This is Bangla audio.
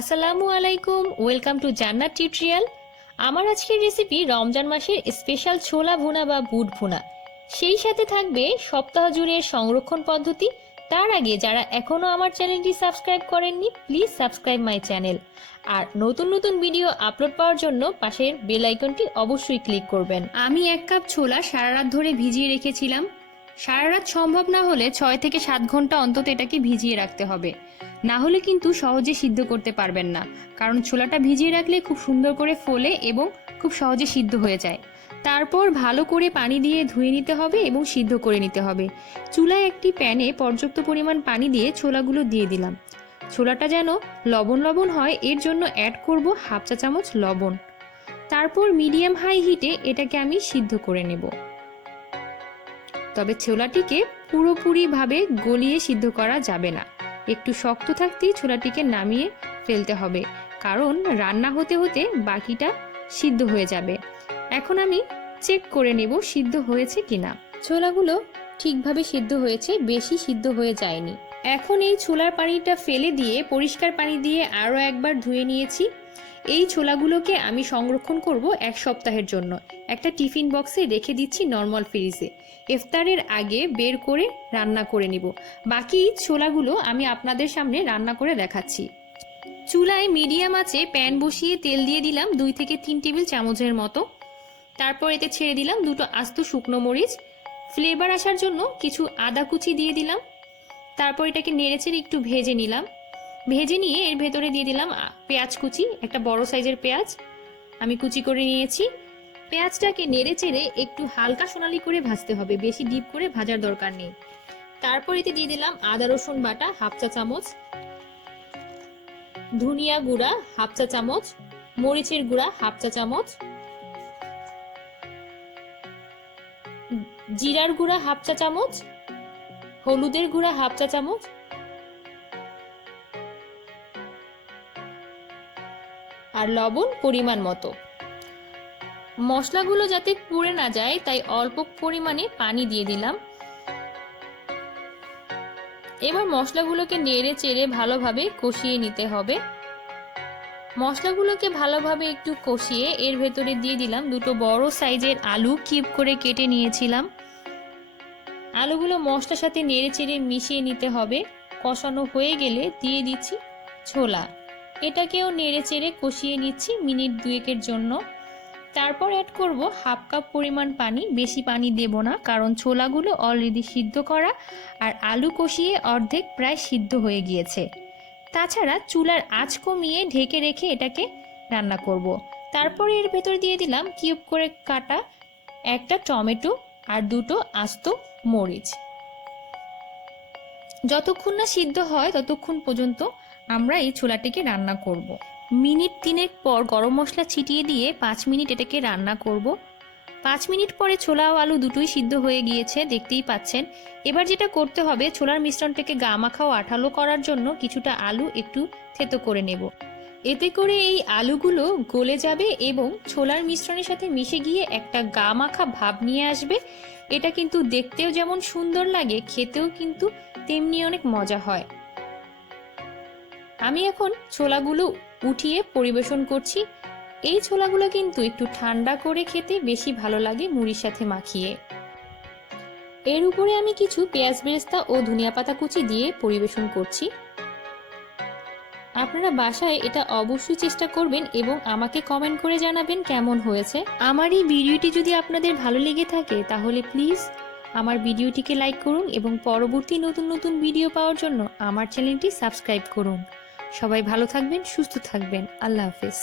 আসসালামু আলাইকুম, ওয়েলকাম টু জান্নাত টিউটোরিয়াল। আমার আজকের রেসিপি রমজান মাসের স্পেশাল ছোলা ভুনা বা বুট ভুনা। সেই সাথে থাকবে সপ্তাহ জুড়ে সংরক্ষণ পদ্ধতি। তার আগে যারা এখনো আমার চ্যানেলটি সাবস্ক্রাইব করেননি, প্লিজ সাবস্ক্রাইব মাই চ্যানেল। আর নতুন নতুন ভিডিও আপলোড পাওয়ার জন্য পাশের বেল আইকনটি অবশ্যই ক্লিক করবেন। আমি 1 কাপ ছোলা সারা রাত ধরে ভিজিয়ে রেখেছিলাম। সারা রাত সম্ভব না হলে 6 থেকে 7 ঘন্টা অন্তত এটাকে ভিজিয়ে রাখতে হবে, না হলে কিন্তু সহজে সিদ্ধ করতে পারবেন না। কারণ ছোলাটা ভিজিয়ে রাখলে খুব সুন্দর করে ফোলে এবং খুব সহজে সিদ্ধ হয়ে যায়। তারপর ভালো করে পানি দিয়ে ধুয়ে নিতে হবে এবং সিদ্ধ করে নিতে হবে। চুলায় একটি প্যানে পর্যাপ্ত পরিমাণ পানি দিয়ে ছোলাগুলো দিয়ে দিলাম। ছোলাটা যেন লবণ লবণ হয় এর জন্য অ্যাড করব 1/2 চা চামচ লবণ। তারপর মিডিয়াম হাই হিটে এটাকে আমি সিদ্ধ করে নেব। তবে ছোলাটিকে পুরোপুরিভাবে গলিয়ে সিদ্ধ করা যাবে না, একটু শক্ত থাকতেই ছোলাটিকে নামিয়ে ফেলতে হবে, কারণ রান্না হতে হতে বাকিটা সিদ্ধ হয়ে যাবে। এখন আমি চেক করে নেব সিদ্ধ হয়েছে কিনা। ছোলাগুলো ঠিকভাবে সিদ্ধ হয়েছে, বেশি সিদ্ধ হয়ে যায়নি। এখন এই ছোলার পানিটা ফেলে দিয়ে পরিষ্কার পানি দিয়ে আরও একবার ধুয়ে নিয়েছি। এই ছোলাগুলোকে আমি সংরক্ষণ করব 1 সপ্তাহের জন্য। একটা টিফিন বক্সে রেখে দিচ্ছি নর্মাল ফ্রিজে। ইফতারের আগে বের করে রান্না করে নিব। বাকি ছোলাগুলো আমি আপনাদের সামনে রান্না করে দেখাচ্ছি। চুলায় মিডিয়াম আঁচে প্যান বসিয়ে তেল দিয়ে দিলাম 2 থেকে 3 টেবিল চামচের মতো। তারপর এতে ছেড়ে দিলাম 2টো আস্ত শুকনো মরিচ। ফ্লেভার আসার জন্য কিছু আদা কুচি দিয়ে দিলাম। তারপর এটাকে নেড়েচেড়ে একটু ভেজে নিলাম। ভেজে নিয়ে এর ভেতরে দিয়ে দিলাম পেঁয়াজ কুচি, একটা বড় সাইজের পেঁয়াজ আমি কুচি করে নিয়েছি। পেঁয়াজটাকে নেড়েচেড়ে একটু হালকা সোনালি করে ভাজতে হবে, বেশি ডিপ করে ভাজার দরকার নেই। তারপর এতে দিয়ে দিলাম আদা রসুন বাটা 1/2 চা চামচ, ধনিয়া গুঁড়া 1/2 চা চামচ, মরিচের গুঁড়া 1/2 চা চামচ, জিরার গুঁড়া 1/2 চা চামচ, হলুদের গুঁড়া 1/2 চা চামচ, আর লবণ পরিমাণ মতো। মশলাগুলো যাতে পুড়ে না যায় তাই অল্প পরিমাণে পানি দিয়ে দিলাম। এবার মশলাগুলোকে নেড়ে চেড়ে ভালোভাবে কষিয়ে নিতে হবে। মশলাগুলোকে ভালোভাবে একটু কষিয়ে এর ভেতরে দিয়ে দিলাম 2টো বড় সাইজের আলু কিউব করে কেটে নিয়েছিলাম। আলুগুলো মশলার সাথে নেড়ে চেড়ে মিশিয়ে নিতে হবে। কষানো হয়ে গেলে দিয়ে দিচ্ছি ছোলা। এটাকেও নেড়ে চেড়ে কষিয়ে নিচ্ছি মিনিট 2-এর জন্য। তারপর অ্যাড করব 1/2 কাপ পরিমাণ পানি। বেশি পানি দেব না, কারণ ছোলাগুলো অলরেডি সিদ্ধ করা আর আলু কষিয়ে অর্ধেক প্রায় সিদ্ধ হয়ে গিয়েছে। তাছাড়া চুলার আঁচ কমিয়ে ঢেকে রেখে এটাকে রান্না করব। তারপরে এর ভেতর দিয়ে দিলাম কিউব করে কাটা একটা টমেটো আর 2টো আস্ত মরিচ। যতক্ষণ না সিদ্ধ হয় ততক্ষণ পর্যন্ত আমরা এই ছোলাটিকে রান্না করব। মিনিট 3 পর গরম মশলা ছিটিয়ে দিয়ে 5 মিনিট এটাকে রান্না করব। 5 মিনিট পরে ছোলা ও আলু দুটোই সিদ্ধ হয়ে গিয়েছে, দেখতেই পাচ্ছেন। এবার যেটা করতে হবে, ছোলার মিশ্রণটাকে গা মাখা ও আঠালো করার জন্য কিছুটা আলু একটু থেতো করে নেব। এতে করে এই আলুগুলো গলে যাবে এবং ছোলার মিশ্রণের সাথে মিশে গিয়ে একটা গা মাখা ভাব নিয়ে আসবে। এটা কিন্তু দেখতেও যেমন সুন্দর লাগে, খেতেও কিন্তু তেমনি অনেক মজা হয়। আমি এখন ছোলাগুলো উঠিয়ে পরিবেশন করছি। এই ছোলাগুলো কিন্তু একটু ঠান্ডা করে খেতে বেশি ভালো লাগে মুড়ির সাথে মাখিয়ে। এর উপরে আমি কিছু পেঁয়াজ বেরেস্তা ও ধনিয়া পাতা কুচি দিয়ে পরিবেশন করছি। আপনারা বাসায় এটা অবশ্যই চেষ্টা করবেন এবং আমাকে কমেন্ট করে জানাবেন কেমন হয়েছে। আমার এই ভিডিওটি যদি আপনাদের ভালো লেগে থাকে তাহলে প্লিজ আমার ভিডিওটিকে লাইক করুন এবং পরবর্তী নতুন নতুন ভিডিও পাওয়ার জন্য আমার চ্যানেলটি সাবস্ক্রাইব করুন। সবাই ভালো থাকবেন, সুস্থ থাকবেন। আল্লাহ হাফেজ।